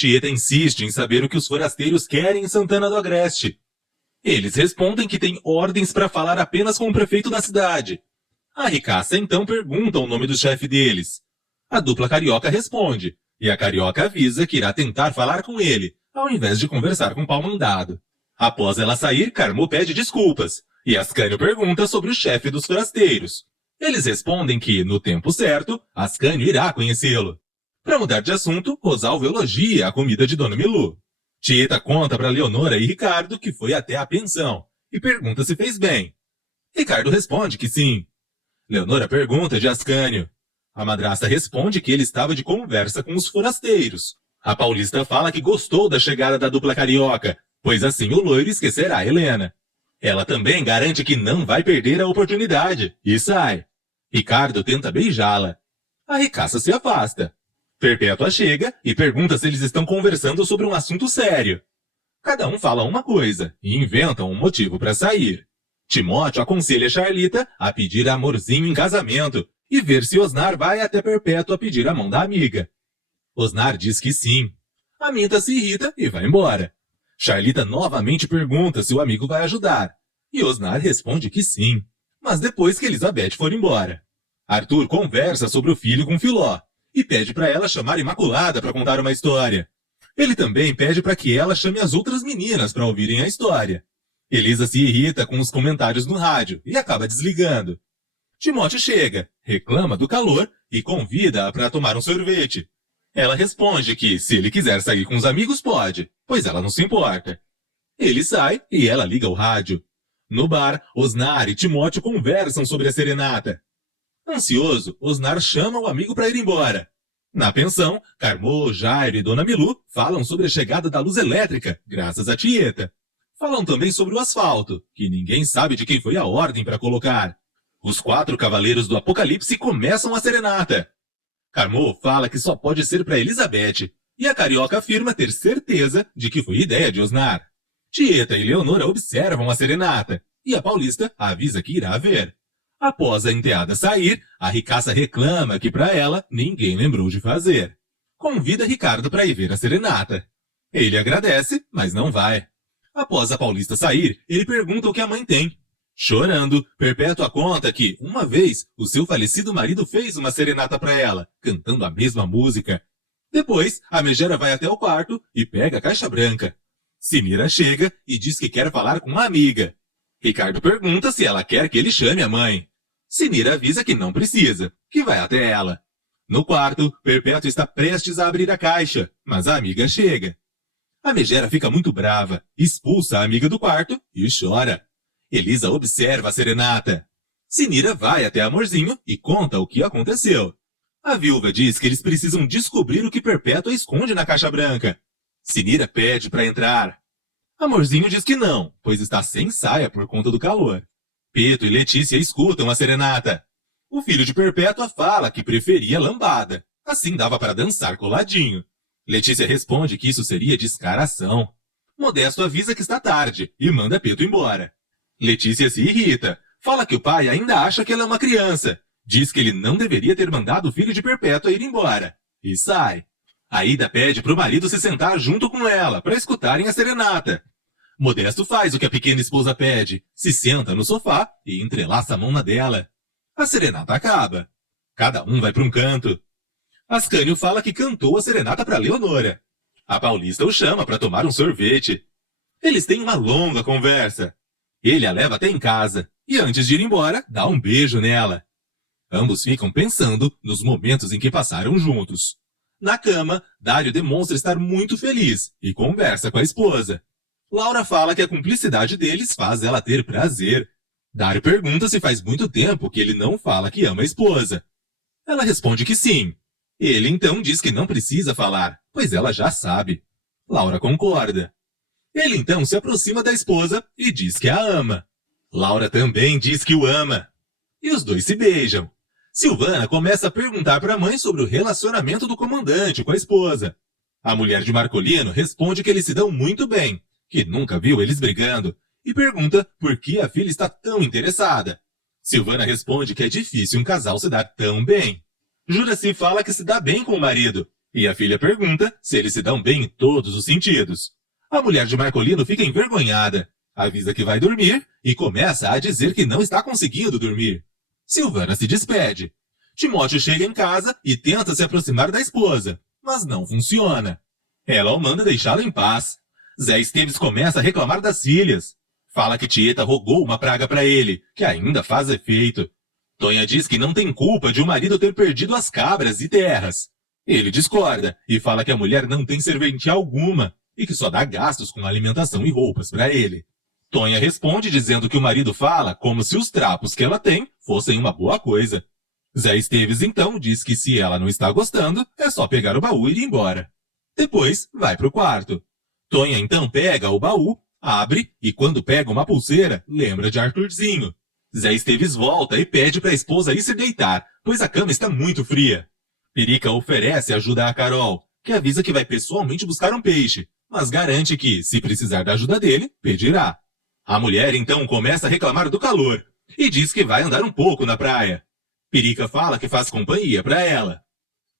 Tieta insiste em saber o que os forasteiros querem em Santana do Agreste. Eles respondem que têm ordens para falar apenas com o prefeito da cidade. A ricaça então pergunta o nome do chefe deles. A dupla carioca responde, e a carioca avisa que irá tentar falar com ele, ao invés de conversar com o pau mandado. Após ela sair, Carmo pede desculpas, e Ascânio pergunta sobre o chefe dos forasteiros. Eles respondem que, no tempo certo, Ascânio irá conhecê-lo. Para mudar de assunto, Rosalvo elogia a comida de Dona Milu. Tieta conta para Leonora e Ricardo que foi até a pensão, e pergunta se fez bem. Ricardo responde que sim. Leonora pergunta de Ascânio. A madrasta responde que ele estava de conversa com os forasteiros. A paulista fala que gostou da chegada da dupla carioca, pois assim o loiro esquecerá a Helena. Ela também garante que não vai perder a oportunidade, e sai. Ricardo tenta beijá-la. A ricaça se afasta. Perpétua chega e pergunta se eles estão conversando sobre um assunto sério. Cada um fala uma coisa e inventam um motivo para sair. Timóteo aconselha Charlita a pedir Amorzinho em casamento e ver se Osnar vai até Perpétua pedir a mão da amiga. Osnar diz que sim. A Minta se irrita e vai embora. Charlita novamente pergunta se o amigo vai ajudar. E Osnar responde que sim, mas depois que Elizabeth for embora. Arthur conversa sobre o filho com Filó e pede para ela chamar Imaculada para contar uma história. Ele também pede para que ela chame as outras meninas para ouvirem a história. Elisa se irrita com os comentários no rádio e acaba desligando. Timóteo chega, reclama do calor e convida-a para tomar um sorvete. Ela responde que, se ele quiser sair com os amigos, pode, pois ela não se importa. Ele sai e ela liga o rádio. No bar, Osnar e Timóteo conversam sobre a serenata. Ansioso, Osnar chama o amigo para ir embora. Na pensão, Carmo, Jairo e Dona Milu falam sobre a chegada da luz elétrica, graças a Tieta. Falam também sobre o asfalto, que ninguém sabe de quem foi a ordem para colocar. Os 4 cavaleiros do Apocalipse começam a serenata. Carmo fala que só pode ser para Elizabeth, e a carioca afirma ter certeza de que foi ideia de Osnar. Tieta e Leonora observam a serenata, e a paulista avisa que irá ver. Após a enteada sair, a ricaça reclama que para ela ninguém lembrou de fazer. Convida Ricardo para ir ver a serenata. Ele agradece, mas não vai. Após a paulista sair, ele pergunta o que a mãe tem. Chorando, Perpétua conta que, uma vez, o seu falecido marido fez uma serenata para ela, cantando a mesma música. Depois, a megera vai até o quarto e pega a caixa branca. Sinira chega e diz que quer falar com uma amiga. Ricardo pergunta se ela quer que ele chame a mãe. Sinira avisa que não precisa, que vai até ela. No quarto, Perpétua está prestes a abrir a caixa, mas a amiga chega. A megera fica muito brava, expulsa a amiga do quarto e chora. Elisa observa a serenata. Sinira vai até Amorzinho e conta o que aconteceu. A viúva diz que eles precisam descobrir o que Perpétua esconde na caixa branca. Sinira pede para entrar. Amorzinho diz que não, pois está sem saia por conta do calor. Peto e Letícia escutam a serenata. O filho de Perpétua fala que preferia lambada. Assim dava para dançar coladinho. Letícia responde que isso seria descaração. Modesto avisa que está tarde e manda Peto embora. Letícia se irrita. Fala que o pai ainda acha que ela é uma criança. Diz que ele não deveria ter mandado o filho de Perpétua ir embora. E sai. Aida pede para o marido se sentar junto com ela para escutarem a serenata. Modesto faz o que a pequena esposa pede, se senta no sofá e entrelaça a mão na dela. A serenata acaba. Cada um vai para um canto. Ascânio fala que cantou a serenata para Leonora. A paulista o chama para tomar um sorvete. Eles têm uma longa conversa. Ele a leva até em casa e antes de ir embora, dá um beijo nela. Ambos ficam pensando nos momentos em que passaram juntos. Na cama, Dário demonstra estar muito feliz e conversa com a esposa. Laura fala que a cumplicidade deles faz ela ter prazer. Dário pergunta se faz muito tempo que ele não fala que ama a esposa. Ela responde que sim. Ele então diz que não precisa falar, pois ela já sabe. Laura concorda. Ele então se aproxima da esposa e diz que a ama. Laura também diz que o ama. E os dois se beijam. Silvana começa a perguntar para a mãe sobre o relacionamento do comandante com a esposa. A mulher de Marcolino responde que eles se dão muito bem, que nunca viu eles brigando, e pergunta por que a filha está tão interessada. Silvana responde que é difícil um casal se dar tão bem. Juraci fala que se dá bem com o marido, E a filha pergunta se eles se dão bem em todos os sentidos. A mulher de Marcolino fica envergonhada, avisa que vai dormir e começa a dizer que não está conseguindo dormir. Silvana se despede. Timóteo chega em casa e tenta se aproximar da esposa, mas não funciona. Ela o manda deixá-la em paz. Zé Esteves começa a reclamar das filhas. Fala que Tieta rogou uma praga para ele, que ainda faz efeito. Tonha diz que não tem culpa de o marido ter perdido as cabras e terras. Ele discorda e fala que a mulher não tem serventia alguma e que só dá gastos com alimentação e roupas para ele. Tonha responde dizendo que o marido fala como se os trapos que ela tem fossem uma boa coisa. Zé Esteves então diz que se ela não está gostando, é só pegar o baú e ir embora. Depois vai pro quarto. Tonha então pega o baú, abre e quando pega uma pulseira, lembra de Arthurzinho. Zé Esteves volta e pede para a esposa ir se deitar, pois a cama está muito fria. Perica oferece ajuda a Carol, que avisa que vai pessoalmente buscar um peixe, mas garante que, se precisar da ajuda dele, pedirá. A mulher então começa a reclamar do calor e diz que vai andar um pouco na praia. Perica fala que faz companhia para ela.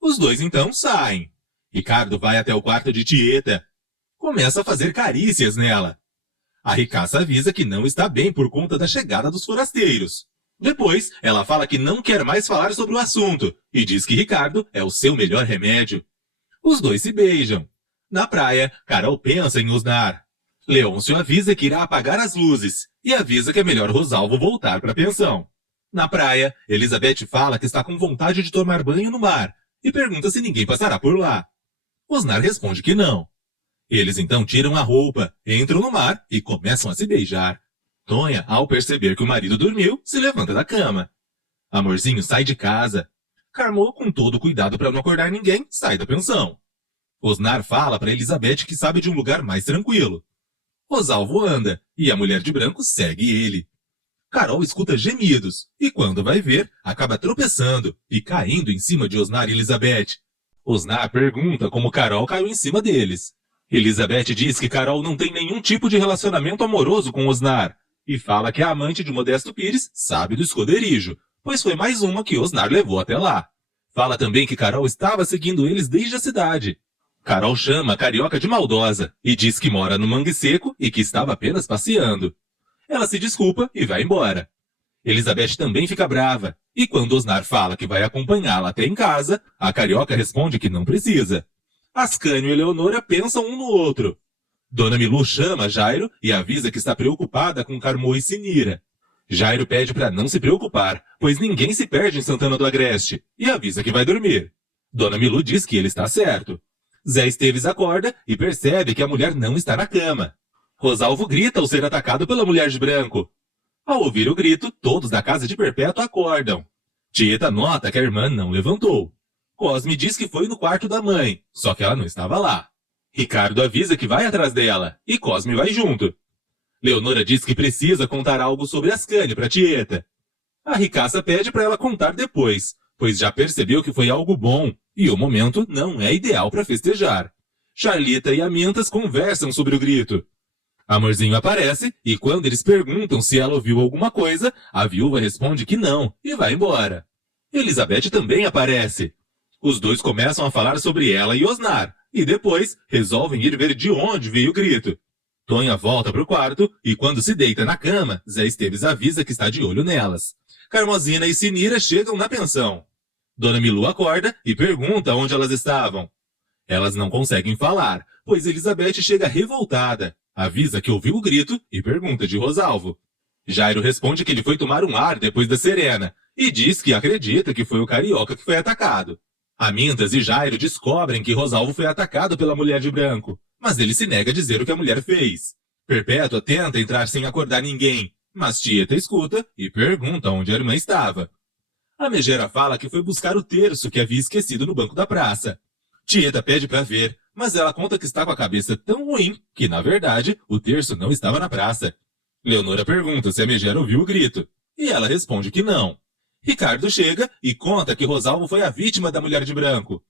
Os dois então saem. Ricardo vai até o quarto de Tieta. Começa a fazer carícias nela. A ricaça avisa que não está bem por conta da chegada dos forasteiros. Depois, ela fala que não quer mais falar sobre o assunto e diz que Ricardo é o seu melhor remédio. Os dois se beijam. Na praia, Carol pensa em Osnar. Leôncio avisa que irá apagar as luzes e avisa que é melhor Rosalvo voltar para a pensão. Na praia, Elizabeth fala que está com vontade de tomar banho no mar e pergunta se ninguém passará por lá. Osnar responde que não. Eles então tiram a roupa, entram no mar e começam a se beijar. Tonha, ao perceber que o marido dormiu, se levanta da cama. Amorzinho sai de casa. Carmô, com todo cuidado para não acordar ninguém, sai da pensão. Osnar fala para Elizabeth que sabe de um lugar mais tranquilo. Rosalvo anda e a mulher de branco segue ele. Carol escuta gemidos e, quando vai ver, acaba tropeçando e caindo em cima de Osnar e Elizabeth. Osnar pergunta como Carol caiu em cima deles. Elizabeth diz que Carol não tem nenhum tipo de relacionamento amoroso com Osnar e fala que a amante de Modesto Pires sabe do esconderijo, pois foi mais uma que Osnar levou até lá. Fala também que Carol estava seguindo eles desde a cidade. Carol chama a carioca de maldosa e diz que mora no Mangue Seco e que estava apenas passeando. Ela se desculpa e vai embora. Elizabeth também fica brava, e quando Osnar fala que vai acompanhá-la até em casa, a carioca responde que não precisa. Ascânio e Leonora pensam um no outro. Dona Milu chama Jairo e avisa que está preocupada com Carmô e Sinira. Jairo pede para não se preocupar, pois ninguém se perde em Santana do Agreste, e avisa que vai dormir. Dona Milu diz que ele está certo. Zé Esteves acorda e percebe que a mulher não está na cama. Rosalvo grita ao ser atacado pela mulher de branco. Ao ouvir o grito, todos da casa de Perpétua acordam. Tieta nota que a irmã não levantou. Cosme diz que foi no quarto da mãe, só que ela não estava lá. Ricardo avisa que vai atrás dela, e Cosme vai junto. Leonora diz que precisa contar algo sobre Ascânio para Tieta. A ricaça pede para ela contar depois, pois já percebeu que foi algo bom, e o momento não é ideal para festejar. Charlita e Amintas conversam sobre o grito. Amorzinho aparece, e quando eles perguntam se ela ouviu alguma coisa, a viúva responde que não, e vai embora. Elizabeth também aparece. Os dois começam a falar sobre ela e Osnar, e depois resolvem ir ver de onde veio o grito. Tonha volta para o quarto, e quando se deita na cama, Zé Esteves avisa que está de olho nelas. Carmozina e Sinira chegam na pensão. Dona Milu acorda e pergunta onde elas estavam. Elas não conseguem falar, pois Elizabeth chega revoltada. Avisa que ouviu o grito e pergunta de Rosalvo. Jairo responde que ele foi tomar um ar depois da Serena e diz que acredita que foi o carioca que foi atacado. Amintas e Jairo descobrem que Rosalvo foi atacado pela mulher de branco, mas ele se nega a dizer o que a mulher fez. Perpétua tenta entrar sem acordar ninguém, mas Tieta escuta e pergunta onde a irmã estava. A megera fala que foi buscar o terço que havia esquecido no banco da praça. Tieta pede para ver, mas ela conta que está com a cabeça tão ruim que, na verdade, o terço não estava na praça. Leonora pergunta se a megera ouviu o grito, e ela responde que não. Ricardo chega e conta que Rosalvo foi a vítima da mulher de branco.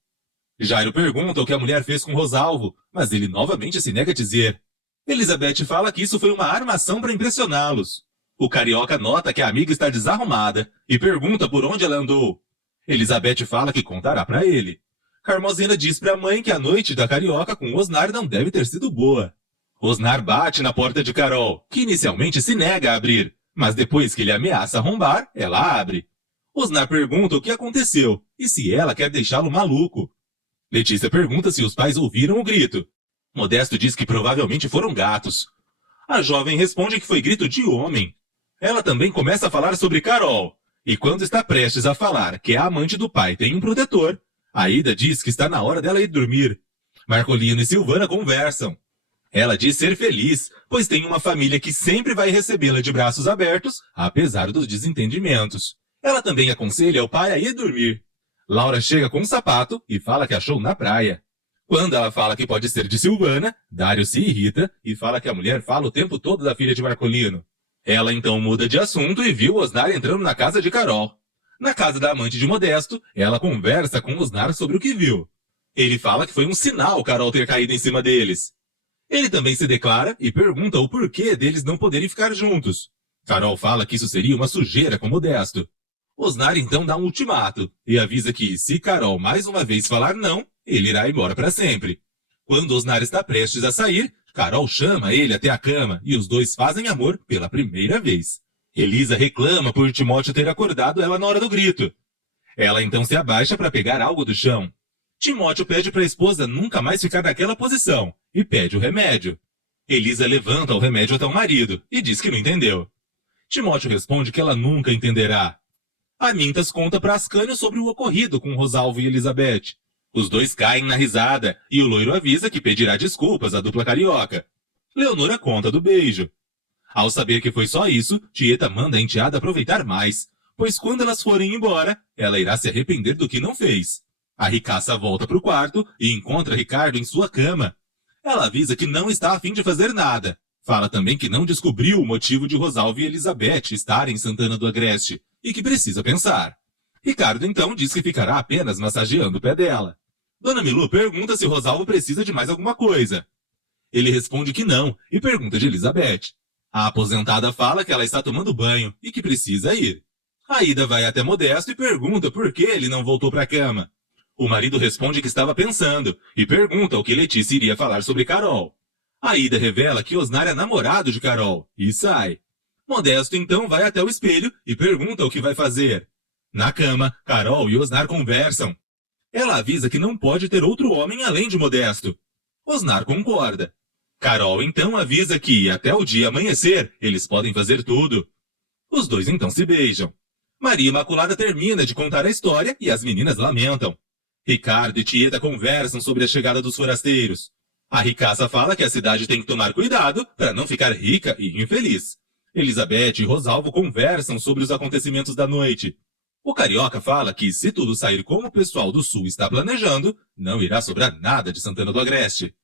Jairo pergunta o que a mulher fez com Rosalvo, mas ele novamente se nega a dizer. Elizabeth fala que isso foi uma armação para impressioná-los. O carioca nota que a amiga está desarrumada e pergunta por onde ela andou. Elizabeth fala que contará para ele. Carmozena diz pra mãe que a noite da Carioca com Osnar não deve ter sido boa. Osnar bate na porta de Carol, que inicialmente se nega a abrir, mas depois que ele ameaça arrombar, ela abre. Osnar pergunta o que aconteceu e se ela quer deixá-lo maluco. Letícia pergunta se os pais ouviram o grito. Modesto diz que provavelmente foram gatos. A jovem responde que foi grito de homem. Ela também começa a falar sobre Carol, e quando está prestes a falar que a amante do pai tem um protetor, Aida diz que está na hora dela ir dormir. Marcolino e Silvana conversam. Ela diz ser feliz, pois tem uma família que sempre vai recebê-la de braços abertos, apesar dos desentendimentos. Ela também aconselha o pai a ir dormir. Laura chega com um sapato e fala que achou na praia. Quando ela fala que pode ser de Silvana, Dário se irrita e fala que a mulher fala o tempo todo da filha de Marcolino. Ela então muda de assunto e viu Osnar entrando na casa de Carol. Na casa da amante de Modesto, ela conversa com Osnar sobre o que viu. Ele fala que foi um sinal Carol ter caído em cima deles. Ele também se declara e pergunta o porquê deles não poderem ficar juntos. Carol fala que isso seria uma sujeira com Modesto. Osnar então dá um ultimato e avisa que, se Carol mais uma vez falar não, ele irá embora para sempre. Quando Osnar está prestes a sair, Carol chama ele até a cama e os dois fazem amor pela primeira vez. Elisa reclama por Timóteo ter acordado ela na hora do grito. Ela então se abaixa para pegar algo do chão. Timóteo pede para a esposa nunca mais ficar naquela posição e pede o remédio. Elisa levanta o remédio até o marido e diz que não entendeu. Timóteo responde que ela nunca entenderá. Amintas conta para Ascânio sobre o ocorrido com Rosalvo e Elizabeth. Os dois caem na risada e o loiro avisa que pedirá desculpas à dupla carioca. Leonora conta do beijo. Ao saber que foi só isso, Tieta manda a enteada aproveitar mais, pois quando elas forem embora, ela irá se arrepender do que não fez. A ricaça volta para o quarto e encontra Ricardo em sua cama. Ela avisa que não está a fim de fazer nada. Fala também que não descobriu o motivo de Rosalvo e Elizabeth estarem em Santana do Agreste e que precisa pensar. Ricardo então diz que ficará apenas massageando o pé dela. Dona Milu pergunta se Rosalvo precisa de mais alguma coisa. Ele responde que não e pergunta de Elizabeth. A aposentada fala que ela está tomando banho e que precisa ir. Aida vai até Modesto e pergunta por que ele não voltou para a cama. O marido responde que estava pensando e pergunta o que Letícia iria falar sobre Carol. Aida revela que Osnar é namorado de Carol e sai. Modesto então vai até o espelho e pergunta o que vai fazer. Na cama, Carol e Osnar conversam. Ela avisa que não pode ter outro homem além de Modesto. Osnar concorda. Carol então avisa que, até o dia amanhecer, eles podem fazer tudo. Os dois então se beijam. Maria Imaculada termina de contar a história e as meninas lamentam. Ricardo e Tieta conversam sobre a chegada dos forasteiros. A ricaça fala que a cidade tem que tomar cuidado para não ficar rica e infeliz. Elizabeth e Rosalvo conversam sobre os acontecimentos da noite. O carioca fala que, se tudo sair como o pessoal do sul está planejando, não irá sobrar nada de Santana do Agreste.